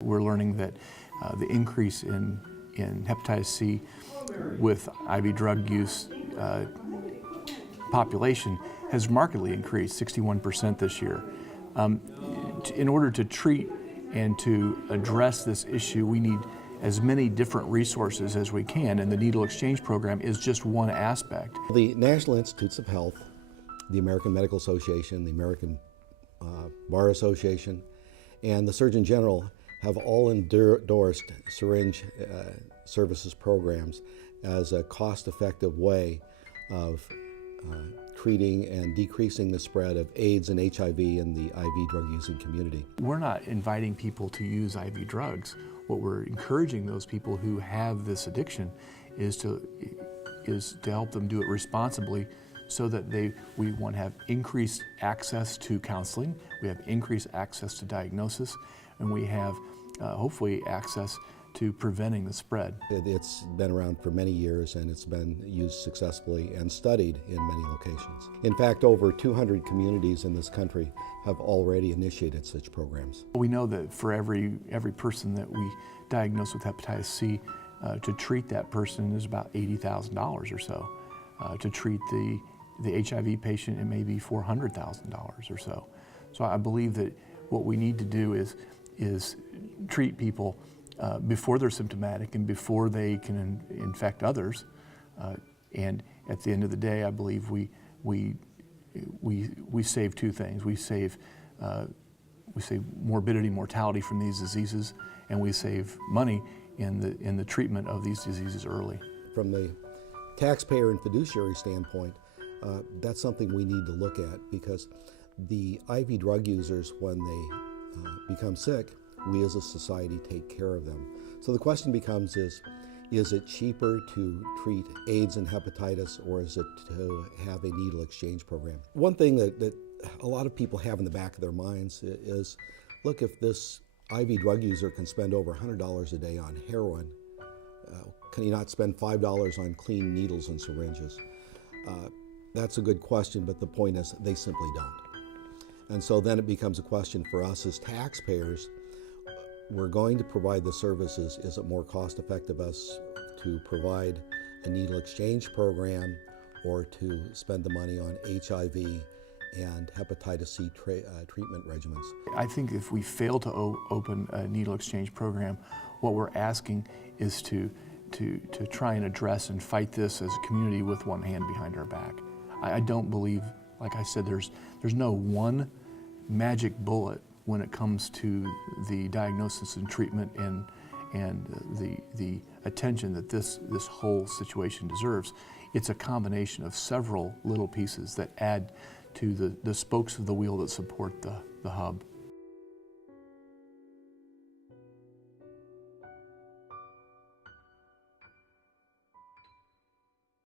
We're learning that the increase in hepatitis C with IV drug use population has markedly increased, 61% this year. In order to treat and to address this issue, we need as many different resources as we can, and the needle exchange program is just one aspect. The National Institutes of Health, the American Medical Association, the American Bar Association, and the Surgeon General have all endorsed syringe services programs as a cost-effective way of treating and decreasing the spread of AIDS and HIV in the IV drug using community. We're not inviting people to use IV drugs. What we're encouraging those people who have this addiction is to help them do it responsibly, so that we want to have increased access to counseling, we have increased access to diagnosis, and we have hopefully access to preventing the spread. It's been around for many years, and it's been used successfully and studied in many locations. In fact, over 200 communities in this country have already initiated such programs. We know that for every person that we diagnose with hepatitis C, to treat that person is about $80,000 or so. To treat the HIV patient, it may be $400,000 or so. So I believe that what we need to do is treat people before they're symptomatic and before they can infect others. And at the end of the day, I believe we save two things. We save morbidity, mortality from these diseases, and we save money in the treatment of these diseases early. From the taxpayer and fiduciary standpoint, that's something we need to look at, because the IV drug users, when they become sick, we as a society take care of them. So the question becomes is it cheaper to treat AIDS and hepatitis, or is it to have a needle exchange program? One thing that a lot of people have in the back of their minds is, look, if this IV drug user can spend over $100 a day on heroin, can he not spend $5 on clean needles and syringes? That's a good question, but the point is they simply don't. And so then it becomes a question for us as taxpayers. We're going to provide the services. Is it more cost effective us to provide a needle exchange program, or to spend the money on HIV and hepatitis C treatment regimens? I think if we fail to open a needle exchange program, what we're asking is to try and address and fight this as a community with one hand behind our back. I don't believe, like I said, there's no one magic bullet when it comes to the diagnosis and treatment and the attention that this whole situation deserves. It's a combination of several little pieces that add to the spokes of the wheel that support the hub.